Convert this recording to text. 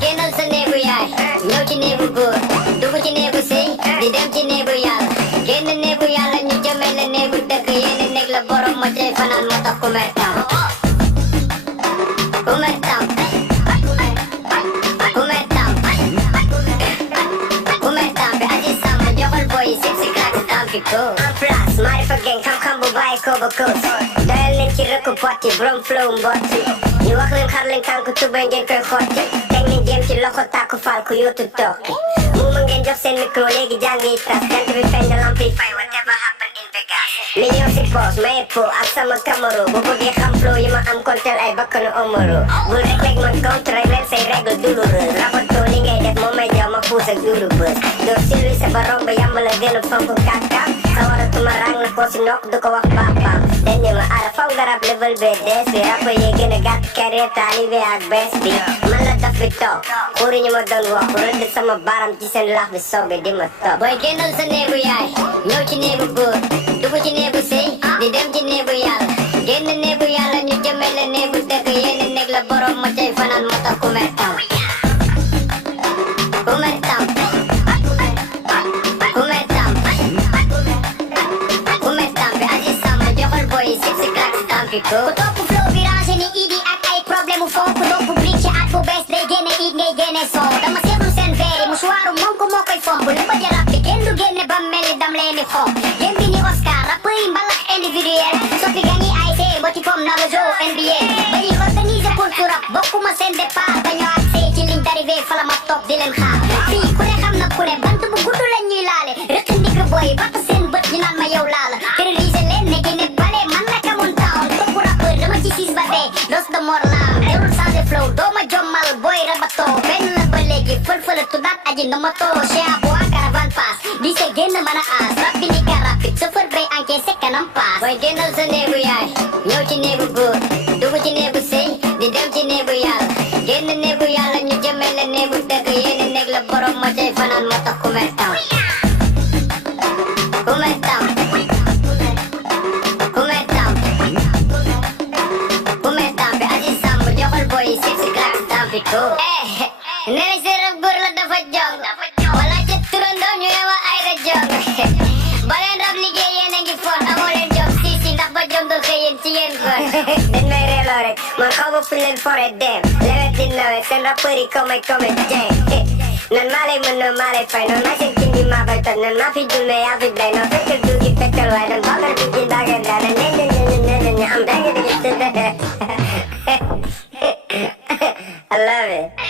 génnal sa néegu yaay ñëw ci néegu góor dugg ci néegu sëy di dem ci néegu yàlla génn néegu yàlla ñu jëmee la néegu dëkk yéen néeg la borom ma cay fanaan moo tax ku mer tam ku mer tam ku mer tam ku mer tam bi aji sàmm joxal boy yi sip si crack si tam fi ko en place maa fa geng xam-xam bu bàyyi ko ba kóos doyal leen ci rëkku potti borom flow mbotti ñu wax leen xar leen tànk tubay ngeen koy xotti teg leen jéem ci loxo tàkku fal ku yóotu tokki mu ma ngeen jox seen micro léegi jàng yi tas jant bi feeñ da lamp yi fay whatever happen in Vegas million si poos maye po ak sama camaro bu bëggee xam flow yi ma am kontel ay bakkanu omoro bul rek man contre rek leen say règle douloureuse rabato li ngay def moom may jaw ma puus ak duuru bës doo silwi sa ba romb yàmb la gën a fonk kàkkaam sa waratuma rang na koo si nokk du ko wax papaam dañ ne ma ara faw nga rap level be dees bi rap yi gën a gàtt carrière taalibe ak bees bi man la daf fi toog xuri ñu ma doon wax rëdd sama baram ci seen lax bi soobe di ma toog booy génnal sa néegu yaay ñëw ci néegu góor dugg ci néegu sëy di dem ci néegu yàlla génn néegu yàlla ñu jëmee la néegu dëkk yéen néeg la borom ma cay fanaan moo tax ku mer tam ku mer tam ku mer tam ku mer tam bi aji sàmm joxal boy yi sip si crack si tam fi ko ku topp flow bi rangé ni idi ak ay problème u fond ku topp brique ci at bu bees day génne it ngay génne son dama seetlu seen veer yi musuwaaru moom ko moo koy fomp lu ba jarab bi kenn du génne ba mel ni dam leen di xom gém bi ni Oscar rappeur yi mbalax individuel soppi gang yi ay see ba ci pom Navajo NBA ba ñuy organiser pour tout rap bokkuma seen départ ba ñoo accès ci ligne d'arrivée fala ma toog di leen xaar fii ku ne xam na ku ne bant bu gudd lañ ñuy laale rëq ndigg booy batt seen bët ñu naan ma yow laala terroriser leen ne ki ne bale man naka mun town topp rappeur dama ci siis ba dee dos de mor laam derul changé flow doo ma jommal booy rabatoo benn la ba léegi fël-fëla tuddaat aji ndama too chea boa caravane pass di se génn mën a aas rap bi ni ka rapide chauffeur bay encaissé kanam paas booy génnal sa néegu yaay ñëw ci néegu góor dugg ci néegu sëy di dem ci néegu yàlla génn néegu yàlla ñu jëmee la néegu dëkk yéen néeg la borom ma cay fanaan moo tax ku mer tam ku mer tam ku mer tam ku mer tam bi aji sàmm joxal boy yi sip si crack si tam fi ko nee nañ seen rab góor la dafa jong wala ca turandoo ñu ne ma ay ra jong ba leen rab liggéey yéen a ngi fon amoo leen job si ndax ba jom doo xëy yéen ci yéen kon dañ may reeloo rek man xaw ma fu leen fore dem lewet di nawet seen rappeur yi comme jeng nan maa lay mën noonu maa lay fay noonu maa seen kin bi maa koy toj noonu maa fi jume yaa fi day noonu fekkal duugi fekkal waay noonu bakar bi ci daga dara ne am danga di I love it.